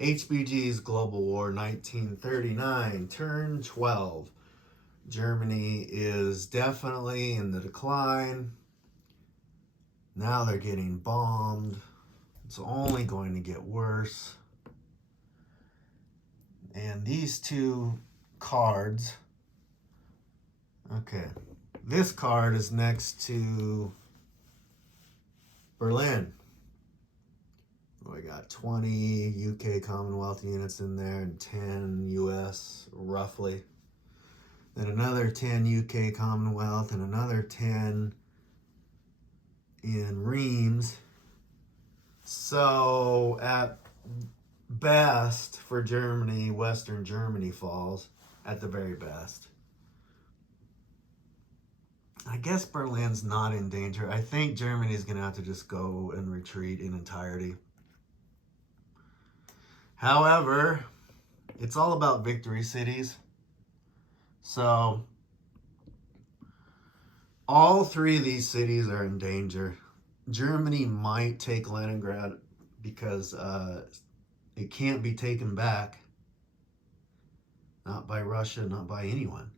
HBG's Global War 1939, turn 12. Germany is definitely in the decline. Now they're getting bombed. It's only going to get worse. And these two cards, okay, this card is next to Berlin. We got 20 UK Commonwealth units in there and 10 US, roughly. Then another 10 UK Commonwealth and another 10 in Reims. So at best for Germany, Western Germany falls at the very best. I guess Berlin's not in danger. I think Germany's going to have to just go and retreat in entirety. However, it's all about victory cities. So all three of these cities are in danger. Germany might take Leningrad because it can't be taken back. Not by Russia, not by anyone.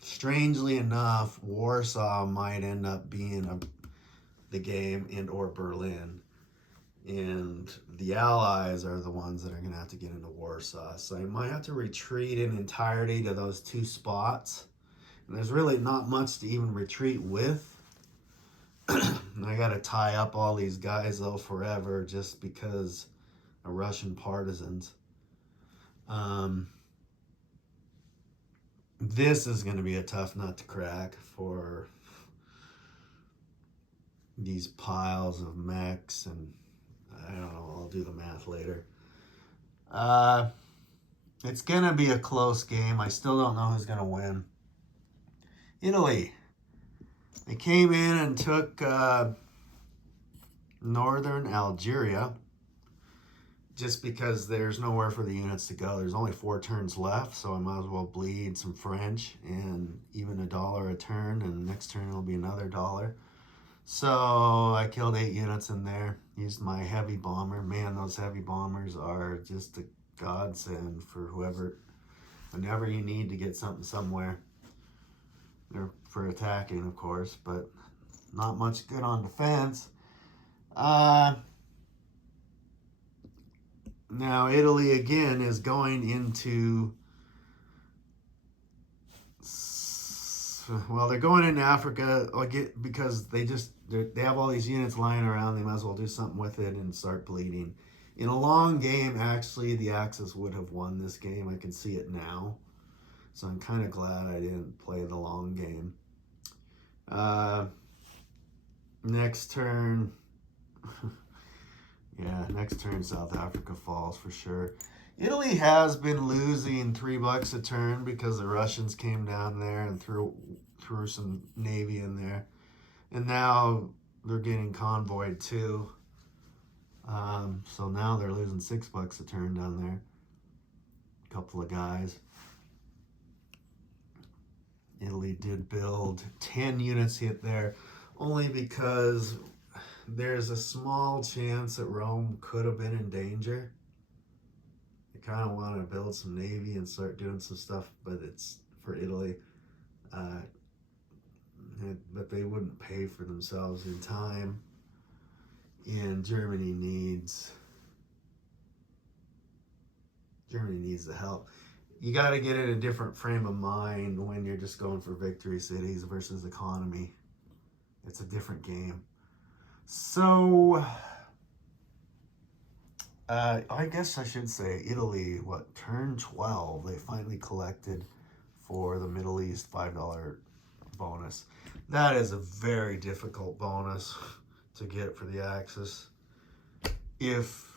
Strangely enough, Warsaw might end up being the game and or Berlin. And the Allies are the ones that are going to have to get into Warsaw. So you might have to retreat in entirety to those two spots. And there's really not much to even retreat with. I got to tie up all these guys, though, forever just because of Russian partisans. This is going to be a tough nut to crack for these piles of mechs, and I don't know, I'll do the math later. It's going to be a close game. I still don't know who's going to win. Italy. They came in and took northern Algeria just because there's nowhere for the units to go. There's only 4 turns left, so I might as well bleed some French and even $1 a turn, and next turn it'll be another $1. So I killed 8 units in there, used my heavy bomber. Man, those heavy bombers are just a godsend for whenever you need to get something somewhere. They're for attacking, of course, but not much good on defense. Now Italy again is going into, well, they're going into Africa because they have all these units lying around. They might as well do something with it and start bleeding. In a long game, actually, the Axis would have won this game. I can see it now. So I'm kind of glad I didn't play the long game. Next turn. Yeah, next turn South Africa falls for sure. Italy has been losing $3 a turn because the Russians came down there and threw some navy in there. And now they're getting convoyed too. So now they're losing $6 a turn down there. A couple of guys. Italy did build 10 units hit there, only because there's a small chance that Rome could have been in danger. They kind of want to build some navy and start doing some stuff, but it's for Italy. But they wouldn't pay for themselves in time. And Germany needs the help. You got to get in a different frame of mind when you're just going for victory cities versus economy. It's a different game. So, I guess I should say Italy, turn 12, they finally collected for the Middle East $5 bonus. That is a very difficult bonus to get for the Axis. If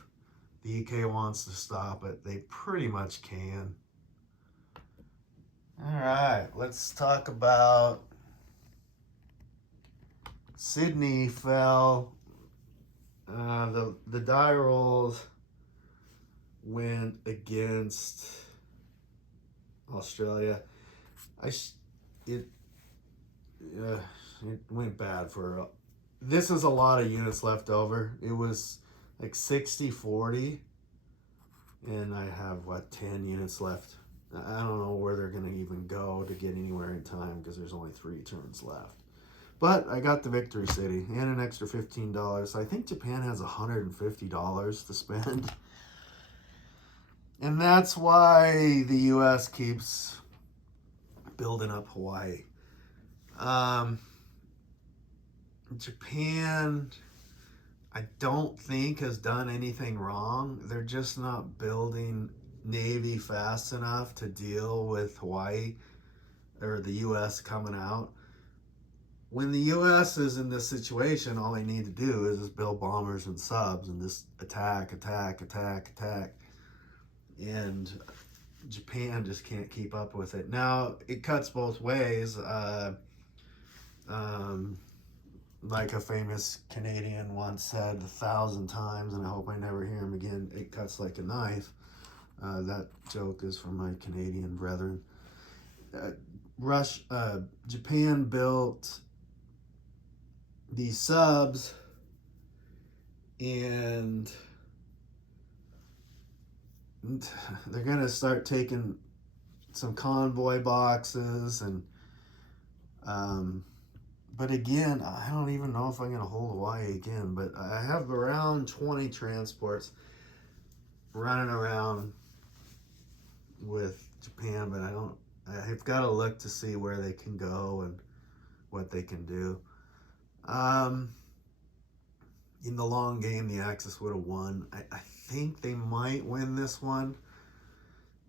the UK wants to stop it, they pretty much can. All right, let's talk about Sydney fell. The die rolls went against Australia. It went bad for. This is a lot of units left over. It was like 60-40, and I have, what, 10 units left. I don't know where they're going to even go to get anywhere in time because there's only 3 turns left. But I got the Victory City and an extra $15. So I think Japan has $150 to spend. And that's why the U.S. keeps building up Hawaii. Japan, I don't think, has done anything wrong. They're just not building Navy fast enough to deal with Hawaii or the U.S. coming out. When the U.S. is in this situation, all they need to do is just build bombers and subs and just attack. And Japan just can't keep up with it. Now, it cuts both ways. Like a famous Canadian once said 1,000 times, and I hope I never hear him again, it cuts like a knife. That joke is from my Canadian brethren. Japan built these subs, and they're going to start taking some convoy boxes, and but again, I don't even know if I'm going to hold Hawaii again, but I have around 20 transports running around with Japan, but I've got to look to see where they can go and what they can do. In the long game, the Axis would have won. I think they might win this one,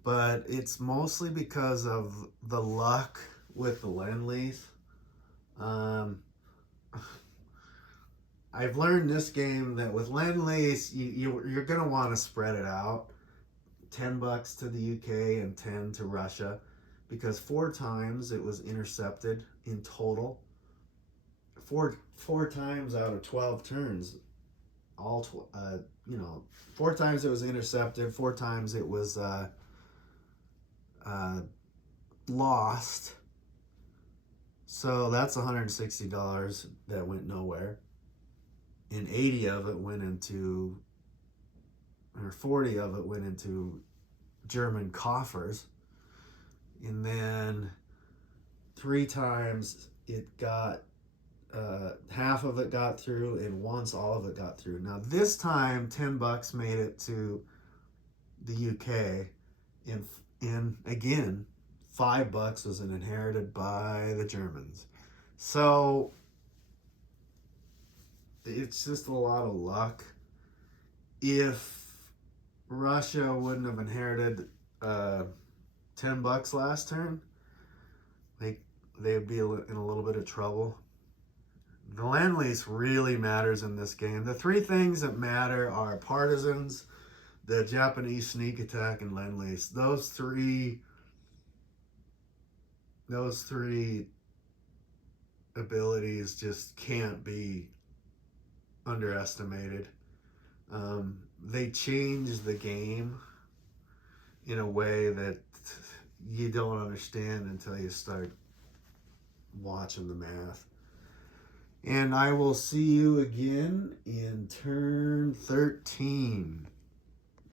but it's mostly because of the luck with the Lend-Lease. I've learned this game that with Lend-Lease, you're going to want to spread it out. $10 to the UK and 10 to Russia, because 4 times it was intercepted in total. Four times out of 12 turns, 4 times it was intercepted, 4 times it was lost. So that's $160 that went nowhere, and 80 of it went into, or 40 of it went into German coffers. And then 3 times it got, half of it got through, and once all of it got through. Now this time $10 made it to the UK, and again, $5 was inherited by the Germans. So it's just a lot of luck. If Russia wouldn't have inherited $10 last turn, they'd be in a little bit of trouble. The Lend-Lease really matters in this game. The 3 things that matter are partisans, the Japanese sneak attack, and Lend-Lease. Those three abilities just can't be underestimated. They change the game in a way that you don't understand until you start watching the math. And I will see you again in turn 13.